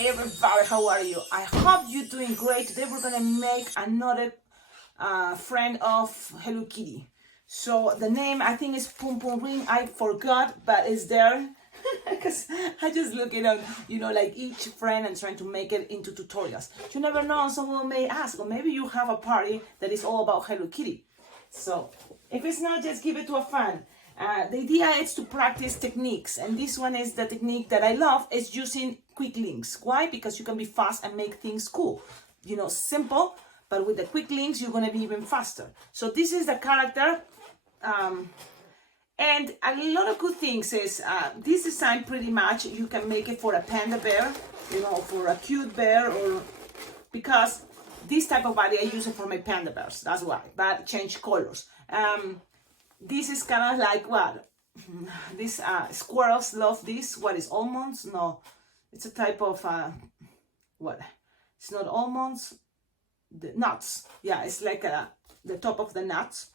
Hey everybody, how are you? I hope you're doing great. Today we're gonna make another friend of Hello Kitty. So the name I think is Pompompurin. I forgot, but it's there because I just look it up, like each friend and trying to make it into tutorials. You never know, someone may ask, or maybe you have a party that is all about Hello Kitty. So if it's not, just give it to a fan. The idea is to practice techniques, and this one is the technique that I love, is using quick links. Why? Because you can be fast and make things cool. Simple, but with the quick links, you're gonna be even faster. So this is the character, and a lot of good things is, this design pretty much, you can make it for a panda bear, for a cute bear, or because this type of body, I use it for my panda bears, that's why, but change colors. This is kind of like what? These squirrels love this. What is almonds? No, it's a type of, what? It's not almonds, the nuts. Yeah, it's like the top of the nuts.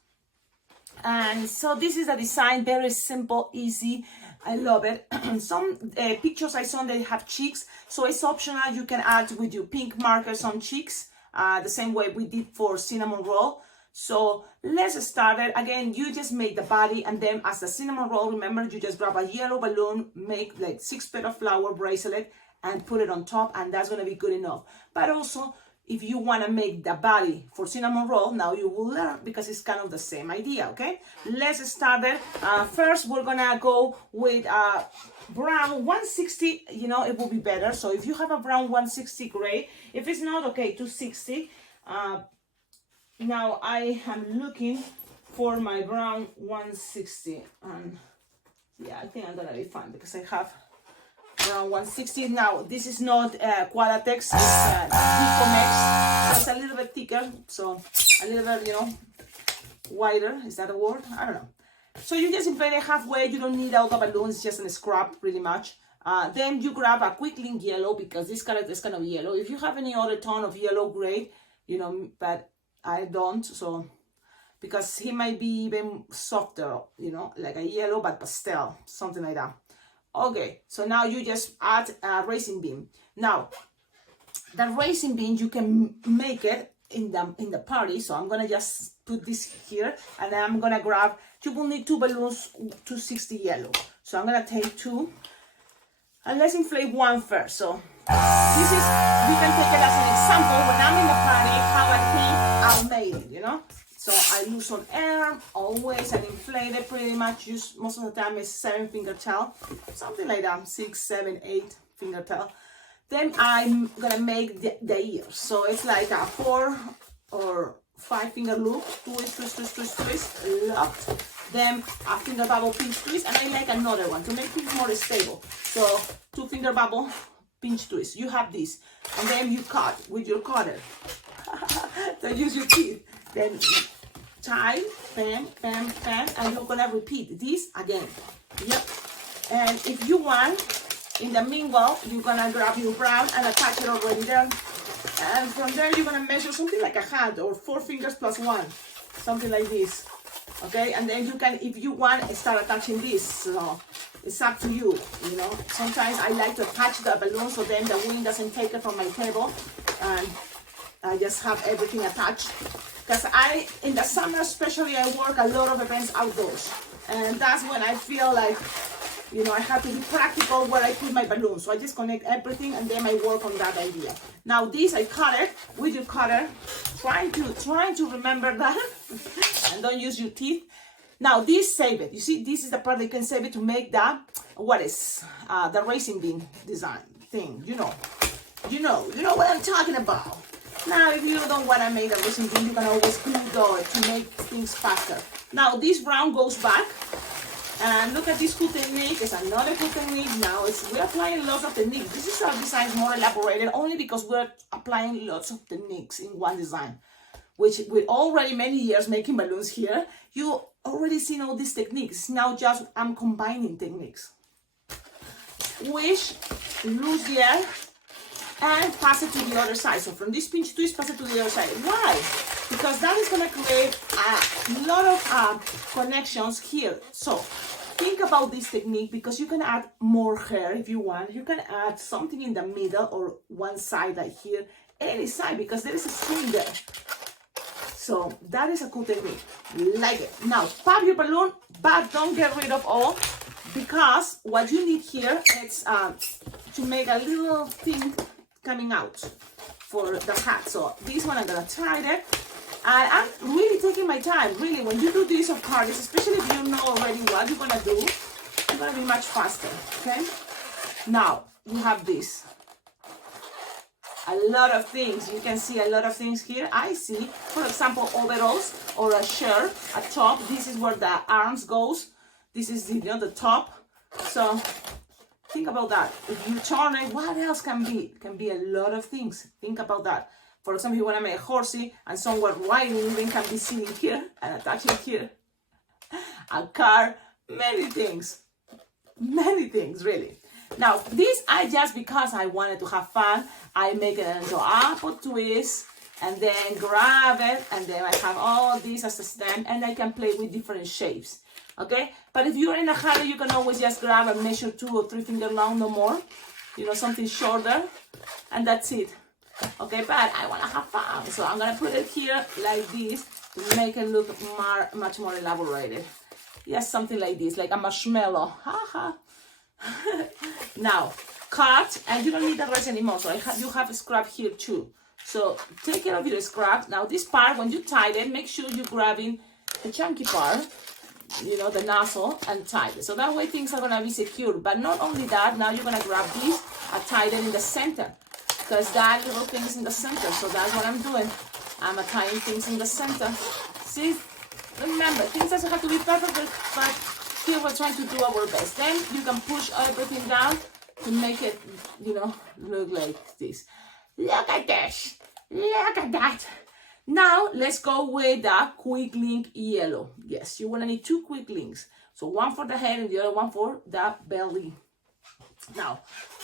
And so this is a design, very simple, easy. I love it. Some pictures I saw, they have cheeks. So it's optional. You can add with your pink marker some cheeks. The same way we did for cinnamon roll. So let's start it. Again, you just make the body, and then as the cinnamon roll, remember, you just grab a yellow balloon, make like 6 pairs of flower bracelet, and put it on top, and that's gonna be good enough. But also, if you wanna make the body for cinnamon roll, now you will learn, because it's kind of the same idea, okay? Let's start it. First, we're gonna go with brown 160, it will be better. So if you have a brown 160, great. If it's not, okay, 260. Now I am looking for my brown 160, and yeah, I think I'm gonna be fine because I have brown 160. Now this is not Qualatex, it's Decomex, so it's a little bit thicker, so a little bit, wider. Is that a word? I don't know. So you just inflate it halfway. You don't need all the balloons, just a scrap, pretty much. Then you grab a quick link yellow, because this color is kind of yellow. If you have any other tone of yellow, great, but I don't, so because he might be even softer, like a yellow but pastel, something like that. Okay, so now you just add a racing beam. Now the racing beam, you can make it in the party. So I'm gonna just put this here, and then I'm gonna grab, you will need 2 balloons, 260 yellow. So I'm gonna take 2, and let's inflate 1 first. So this is, you can take it as an example when I'm in the party, how I think I made it, So I use some air always and inflate it pretty much. Most of the time is 7 finger tail, something like that, 6, 7, 8 finger tail. Then I'm gonna make the ears. So it's like a 4 or 5 finger loop, twist, locked. Then a finger bubble pinch twist, and I like another one to make things more stable. So 2 finger bubble, pinch twist. You have this, and then you cut with your cutter. So use your teeth. Then tie, bam, bam, bam, and you're gonna repeat this again. Yep. And if you want, in the meanwhile, you're gonna grab your brown and attach it already there. And from there, you're gonna measure something like a hand, or 4 fingers plus 1, something like this. Okay, and then you can, if you want, start attaching this. So it's up to you, Sometimes I like to attach the balloon, so then the wind doesn't take it from my table, and I just have everything attached. Because in the summer especially, I work a lot of events outdoors, and that's when I feel like, I have to be practical where I put my balloon. So I just connect everything, and then I work on that idea. Now this, I cut it with your cutter, trying to remember that, and don't use your teeth. Now this, save it. You see, this is the part that you can save it to make that, the racing beam design thing. You know what I'm talking about. Now, if you don't want to make the racing beam, you can always glue it to make things faster. Now this brown goes back. And look at this cool technique. It's another cool technique. Now we're applying lots of techniques. This is our design is more elaborated only because we're applying lots of techniques in one design. Which with already many years making balloons here, you already seen all these techniques. Now just I'm combining techniques. Wish, lose the air, and pass it to the other side. So from this pinch twist, pass it to the other side. Why? Because that is going to create a lot of connections here. So think about this technique because you can add more hair if you want. You can add something in the middle or one side like here, any side, because there is a string there. So that is a cool technique, like it. Now pop your balloon, but don't get rid of all, because what you need here is to make a little thing coming out for the hat. So this one I'm gonna try it, and I'm really taking my time. Really, when you do this on parties, especially if you know already what you're gonna do, it's gonna be much faster. Okay. Now you have this. A lot of things. You can see a lot of things here. I see, for example, overalls or a shirt, a top. This is where the arms goes. This is the, the top. So think about that. If you turn it, what else can be? It can be a lot of things. Think about that. For example, you want to make a horsey and someone riding even can be sitting here and attaching here. A car, many things. Many things, really. Now, this I just, because I wanted to have fun, I make it into apple twist and then grab it, and then I have all this as a stem, and I can play with different shapes, okay? But if you're in a hurry, you can always just grab and measure 2 or 3 finger long, no more, something shorter, and that's it, okay? But I want to have fun, so I'm going to put it here like this to make it look much more elaborated. Yes, something like this, like a marshmallow, haha. Now cut, and you don't need the rest anymore, so you have a scrap here too, so take care of your scraps. Now this part, when you tie it, make sure you're grabbing the chunky part, the nozzle, and tie it, so that way things are gonna be secure. But not only that, now you're gonna grab this and tie it in the center, because that little thing is in the center. So that's what I'm doing. I'm tying things in the center. See, remember, things doesn't have to be perfect, but here we're trying to do our best. Then you can push everything down to make it, look like this. Look at this. Look at that. Now let's go with the quick link yellow. Yes, you want to need 2 quick links. So one for the head and the other one for the belly. Now,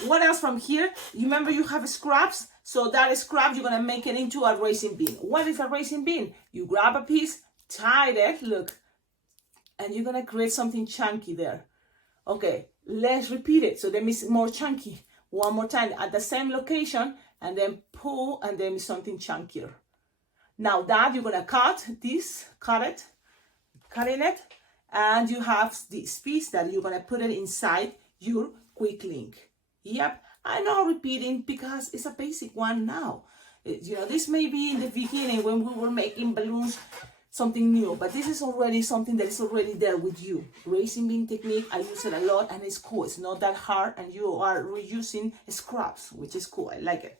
what else from here? You remember you have scraps. So that scrap, you're going to make it into a racing bean. What is a racing bean? You grab a piece, tie it, look, and you're gonna create something chunky there. Okay, let's repeat it so that it's more chunky. One more time at the same location, and then pull, and then something chunkier. Now that you're gonna cut this, cutting it, and you have this piece that you're gonna put it inside your quick link. Yep, I know repeating because it's a basic one now. This may be in the beginning when we were making balloons, something new, but this is already something that is already there with you. Racing bean technique, I use it a lot, and it's cool. It's not that hard, and you are reusing scraps, which is cool. I like it.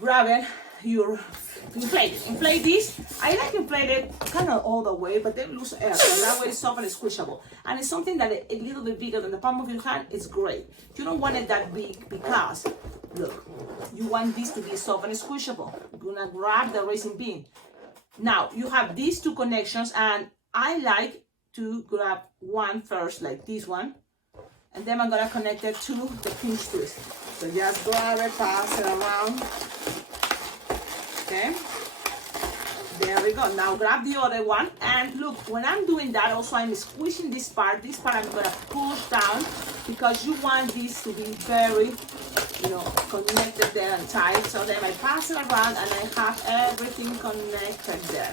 Grab it, inflate this. I like to inflate it kind of all the way, but then lose air, so that way it's soft and squishable. And it's something that a little bit bigger than the palm of your hand is great. You don't want it that big because, look, you want this to be soft and squishable. You're gonna grab the racing bean. Now, you have these 2 connections, and I like to grab one first, like this one, and then I'm going to connect it to the pinch twist. So just grab it, pass it around. Okay, there we go. Now grab the other one, and look, when I'm doing that, also I'm squishing this part I'm going to push down, because you want this to be very, connected there and tight. So then I pass it around, and I have everything connected there.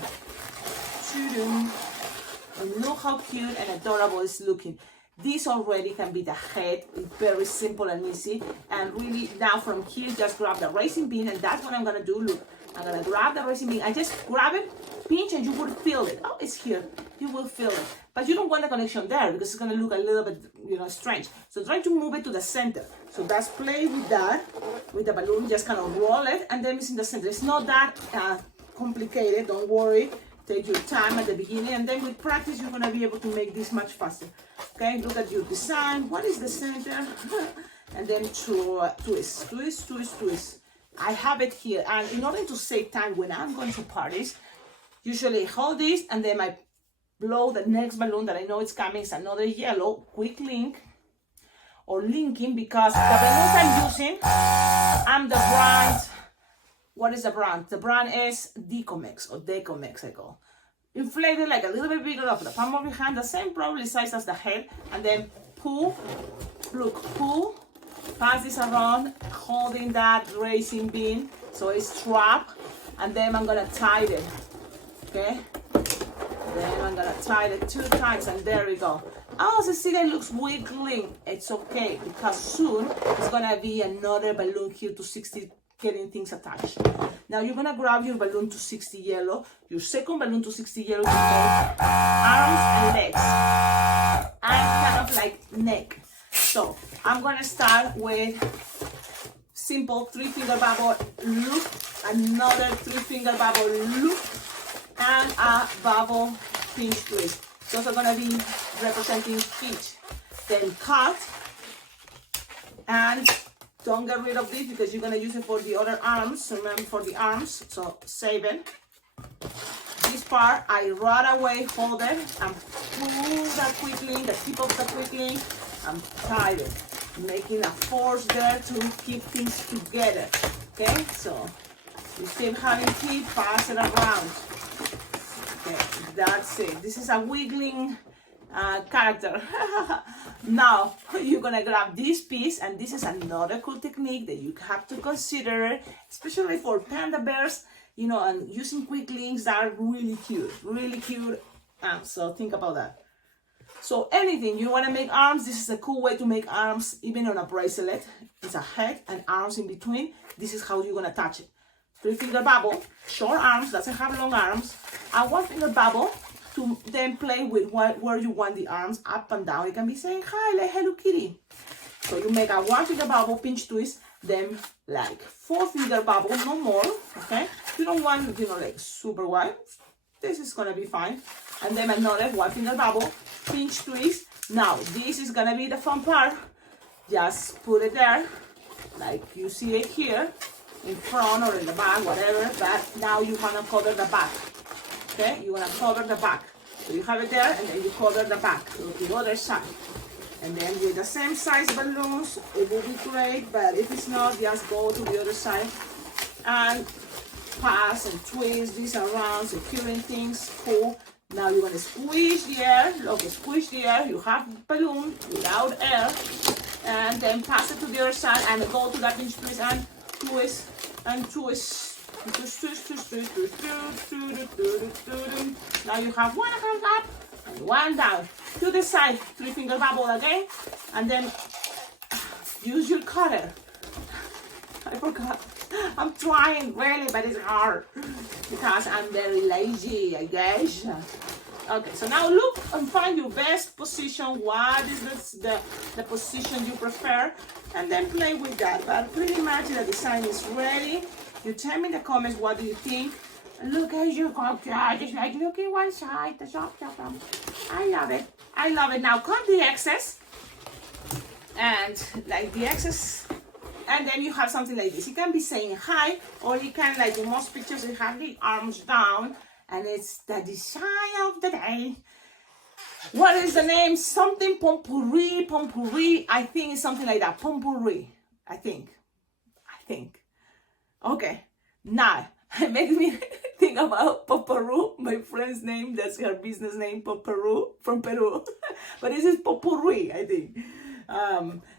And look how cute and adorable it's looking. This already can be the head. It's very simple and easy. And really, now from here, just grab the racing bean, and that's what I'm gonna do. Look, I'm gonna grab the racing bean. I just grab it, pinch, and you will feel it. Oh, it's here. You will feel it. But you don't want the connection there because it's gonna look a little bit, strange. So try to move it to the center. So that's play with that, with the balloon. Just kind of roll it, and then it's in the center. It's not that complicated. Don't worry. Take your time at the beginning, and then with practice, you're gonna be able to make this much faster. Okay, look at your design. What is the center? And then twist, twist, twist, twist. I have it here, and in order to save time when I'm going to parties, usually hold this, and then I blow the next balloon that I know it's coming. It's another yellow quick link or linking, because the balloons I'm using, I'm the brand. What is the brand? The brand is Decomex or Decomex, I call. inflate it like a little bit bigger of the palm of your hand, the same probably size as the head, and then pull, look, pull, pass this around, holding that racing bean, so it's trapped, and then I'm gonna tie it, okay? Then I'm gonna tie it 2 times, and there we go. Oh, Cecilia, it looks wiggling. It's okay, because soon it's gonna be another balloon here to 60 getting things attached. Now you're gonna grab your balloon to 60 yellow, your second balloon to 60 yellow to arms and legs, and kind of like neck. So I'm gonna start with simple 3-finger bubble loop, another 3-finger bubble loop, and a bubble pinch twist. Those are gonna be representing feet. Then cut, and don't get rid of this because you're gonna use it for the other arms. Remember, for the arms, so save it. This part, I right away hold it and pull that quick link, the tip of the quick link, and tie it, making a force there to keep things together. Okay, so you still having teeth, pass it around. Okay, that's it. This is a wiggling character. Now you're gonna grab this piece, and this is another cool technique that you have to consider, especially for panda bears, you know, and using quick links that are really cute, really cute. So think about that. So anything you want to make arms, this is a cool way to make arms, even on a bracelet. It's a head and arms in between. This is how you're gonna attach it. 3-finger bubble, short arms, doesn't have long arms, and 1-finger bubble to then play with where you want the arms, up and down. It can be saying hi, like Hello Kitty. So you make a 1-finger bubble, pinch twist, then like 4-finger bubble, no more, okay? You don't want, you know, like super wide. This is gonna be fine. And then another 1-finger bubble, pinch twist. Now this is gonna be the fun part. Just put it there, like you see it here, in front or in the back, whatever, but now you wanna cover the back. Okay, you wanna cover the back. So you have it there, and then you cover the back, look the other side. And then with the same size balloons, it will be great, but if it's not, just go to the other side and pass and twist this around, securing things, cool. Now you're gonna squish the air, look, squish the air, you have balloon without air, and then pass it to the other side and go to that pinch twist and twist and twist. Twist, twist, twist, twist, twist, twist. Now you have 1 hand up and 1 down. To the side, 3-finger bubble again, and then use your cutter. I forgot. I'm trying really, but it's hard because I'm very lazy, I guess. Okay, so now look and find your best position. What is the position you prefer, and then play with that. But pretty much the design is ready. You tell me in the comments what do you think. Look at you, just like looking one side, the shop. I love it. I love it. Now cut the excess, and like the excess, and then you have something like this. You can be saying hi, or you can, like in most pictures, you have the arms down, and it's the design of the day. What is the name? Something Pompompurin. I think it's something like that. Pompompurin. I think. Okay. Now it makes me think about Pompompurin, my friend's name. That's her business name, Pompompurin, from Peru. But this is Pompompurin, I think.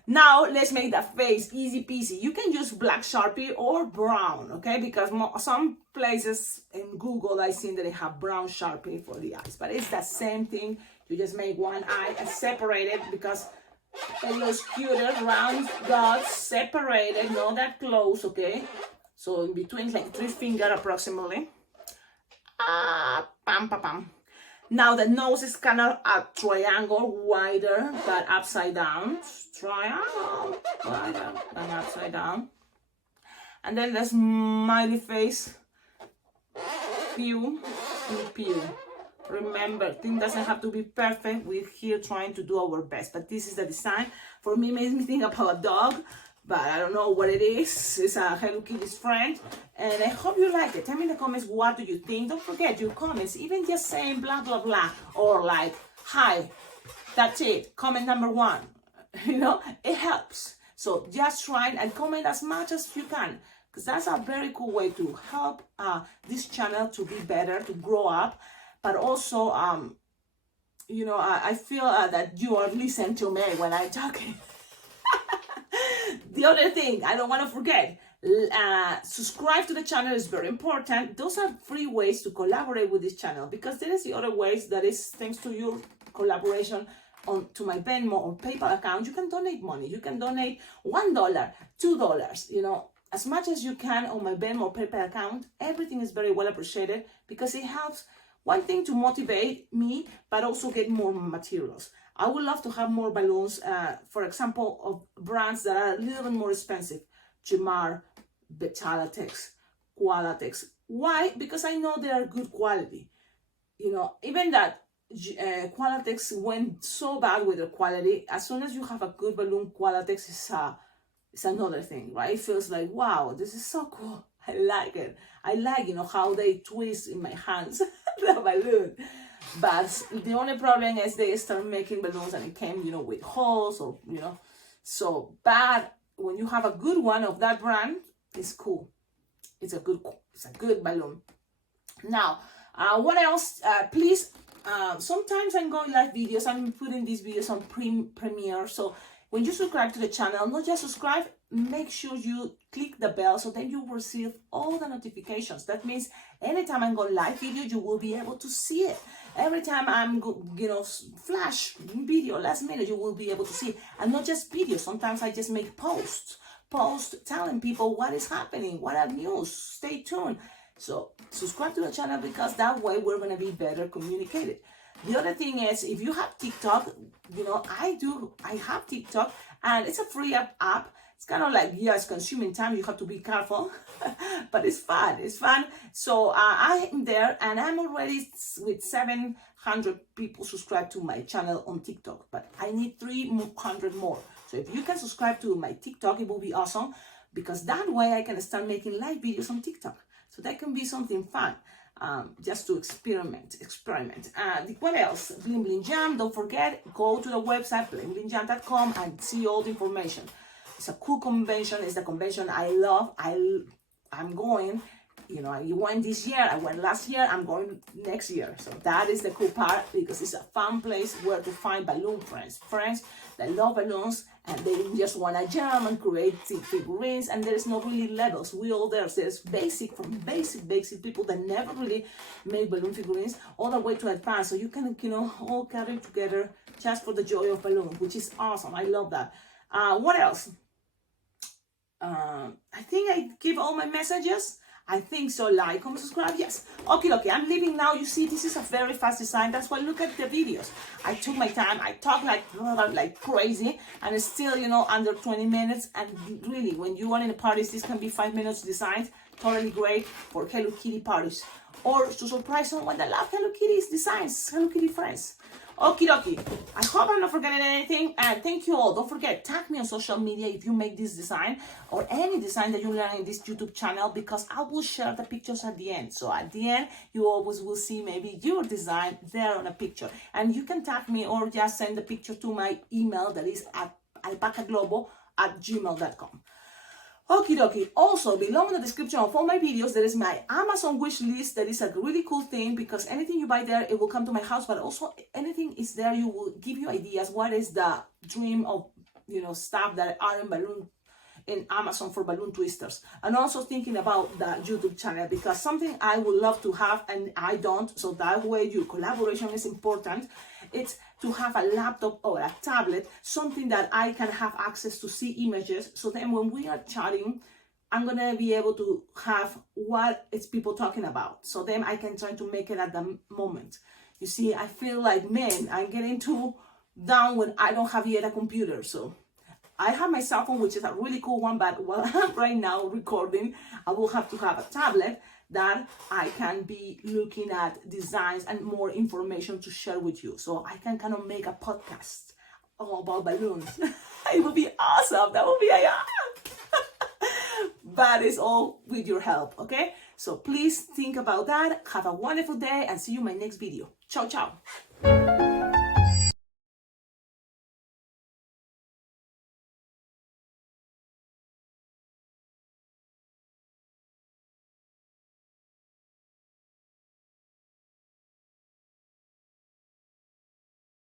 Now let's make the face easy peasy. You can use black Sharpie or brown, okay? Because some places in Google I seen that they have brown Sharpie for the eyes, but it's the same thing. You just make one eye and separate it because it looks cuter. Round dots separated, not that close, okay? So in between, like 3-finger approximately. Pam, pam, pam. Now the nose is kind of a triangle, wider, but upside down. Triangle, wider, and upside down. And then the smiley face. Pew, and pew. Remember, thing doesn't have to be perfect. We're here trying to do our best, but this is the design. For me, it makes me think about a dog, but I don't know what it is. It's a Hello Kitty's friend, and I hope you like it. Tell me in the comments, what do you think? Don't forget your comments, even just saying blah, blah, blah, or like, hi, that's it, comment number 1. You know, it helps. So just try and comment as much as you can, because that's a very cool way to help this channel to be better, to grow up. but also, you know, I feel that you are listening to me when I'm talking. The other thing I don't want to forget, subscribe to the channel is very important. Those are free ways to collaborate with this channel, because there is the other ways that is thanks to your collaboration on to my Venmo or PayPal account. You can donate money. You can donate $1, $2, you know, as much as you can on my Venmo or PayPal account. Everything is very well appreciated, because it helps, one thing, to motivate me, but also get more materials. I would love to have more balloons, for example, of brands that are a little bit more expensive. Jamar, Betalatex, Qualatex. Why? Because I know they are good quality. You know, even that Qualatex went so bad with the quality. As soon as you have a good balloon, Qualatex is another thing, right? It feels like, wow, this is so cool. I like it. I like, you know, how they twist in my hands, the balloon. But the only problem is they start making balloons and it came, you know, with holes, or, you know, so bad. When you have a good one of that brand, it's cool. It's a good balloon. Now, what else? Please, sometimes I'm going live videos. I'm putting these videos on Premiere. So when you subscribe to the channel, not just subscribe, make sure you click the bell, so then you will receive all the notifications. That means anytime I'm going live video, you will be able to see it. Every time I'm, you know, flash video last minute, you will be able to see it. And not just videos. Sometimes I just make posts telling people what is happening, what are news. Stay tuned. So subscribe to the channel, because that way we're going to be better communicated. The other thing is, if you have TikTok, you know, I have TikTok, and it's a free app. It's kind of like, yeah, it's consuming time. You have to be careful, but it's fun. It's fun. So I am there, and I'm already with 700 people subscribed to my channel on TikTok, but I need 300 more. So if you can subscribe to my TikTok, it will be awesome, because that way I can start making live videos on TikTok. So that can be something fun. Just to experiment. What else? Bling Bling Jam. Don't forget, go to the website blingblingjam.com and see all the information. It's a cool convention. It's the convention I love. I'm going. You know, I went this year. I went last year. I'm going next year. So that is the cool part, because it's a fun place where to find balloon friends that love balloons, and they just want to jam and create figurines, and there's no really levels. We all there's basic, from basic people that never really made balloon figurines, all the way to advanced. So you can, you know, all gather together just for the joy of balloon, which is awesome. I love that. What else? I think I give all my messages. I think so. Like, comment, subscribe. Yes. Okay. I'm leaving now. You see, this is a very fast design. That's why look at the videos. I took my time. I talk like crazy, and it's still, you know, under 20 minutes. And really, when you are in a parties, this can be 5 minutes designs. Totally great for Hello Kitty parties, or to surprise someone that loves Hello Kitty's designs, Hello Kitty friends. Okie dokie. I hope I'm not forgetting anything. And thank you all. Don't forget, tag me on social media if you make this design or any design that you learn in this YouTube channel, because I will share the pictures at the end. So at the end, you always will see maybe your design there on a picture. And you can tag me or just send the picture to my email, that is at alpacaglobo@gmail.com. Okie dokie. Also, below in the description of all my videos, there is my Amazon wish list. That is a really cool thing, because anything you buy there, it will come to my house, but also anything is there, you will give you ideas. What is the dream of, you know, stuff that are in balloon in Amazon for balloon twisters? And also thinking about the YouTube channel, because something I would love to have and I don't. So that way your collaboration is important. It's to have a laptop or a tablet, something that I can have access to see images. So then when we are chatting, I'm going to be able to have what it's people talking about. So then I can try to make it at the moment. You see, I feel like, man, I'm getting too down when I don't have yet a computer. So I have my cell phone, which is a really cool one, but while I'm right now recording, I will have to have a tablet that I can be looking at designs and more information to share with you. So I can kind of make a podcast all about balloons. It would be awesome. That would be but it's all with your help, okay? So please think about that. Have a wonderful day and see you in my next video. Ciao, ciao.